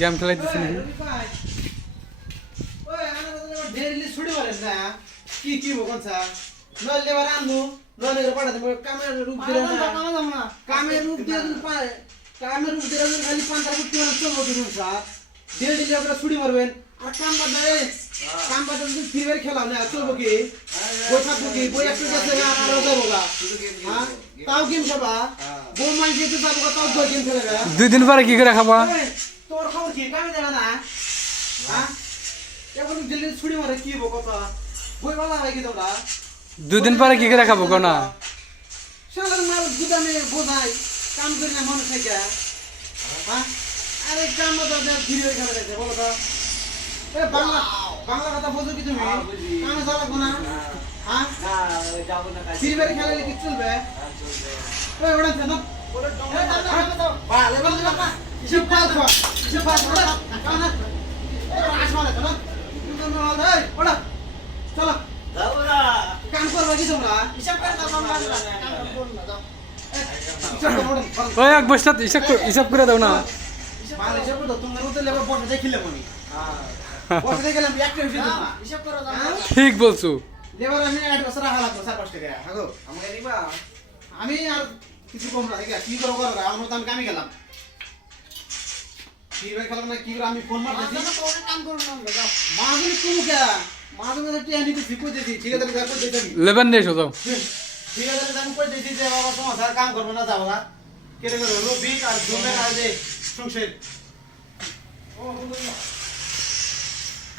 game খেলাইতেছি ছুটি মারবেন আর কাম বাদে কাম বাদে ফ্রি ফায়ার খেলা না চলবো কি বই থাকবো কি বই একটু গেছে আর যাবো গা হ্যাঁ তাও গেম খেলবা বউ মাইন যেতে যাবো তাও বই গেম খেলবে 2 দিন পরে কি করে খাবা তোর খবর কি কামে দেবে না হ্যাঁ এখন জলদি ছুটি মারে কি হবো কথা বই বালা হয় কি তোমরা 2 দিন পরে কি করে খাবো কোনা সালার মাল গুদামে বোঝাই কাম করি না মানুষ থেকে হ্যাঁ আরে কাম তো ফ্রি ফায়ার খেলা যাচ্ছে বলো তো বাংলা বাংলা কথা বোঝো কি তুমি কামে চালাবো না হ্যাঁ যাবো না ফ্রি ফায়ার খেলালে কি চলবে ওই ওটা না ওটা দাও ভালো ভালো না শিপাল খা শিপাল খা কানা আসমানে না তুমি মাল এই ওটা চলো যাবো না কাম করবা কি তোমরা হিসাব করে দাও বাবা কাম করব না যাও ওই এক বস্তা হিসাব করে দাও না মাল হিসাব করো তোমার মতো লেবার বসে দেখিলে মনি বসে দেখিলাম একটা হিসাব না হিসাব করে দাও ঠিক বলছো লেবার আমি 8 বছর হালা তো 4-5 টাকা হাগো আমাকে দিবা আমি আর কিছু কম না দেখি কি করো আমার তো আমি কামে গেলাম কি ভাই খেলাম না কি করে আমি ফোন মারতেছি না কোন কাম করব না যাও মাঝুনি তুমি কে মাঝুনি তো টিয়া নিতে শিখো দিছি ঠিক আছে আমি কই দিছি লেবেন দিয়ে যাও ঠিক আছে আমি কই দিছি যে বাবা সংসার কাম করবে না যাবো না কেটে করে রবি আর জুমের আর যে সংসার ও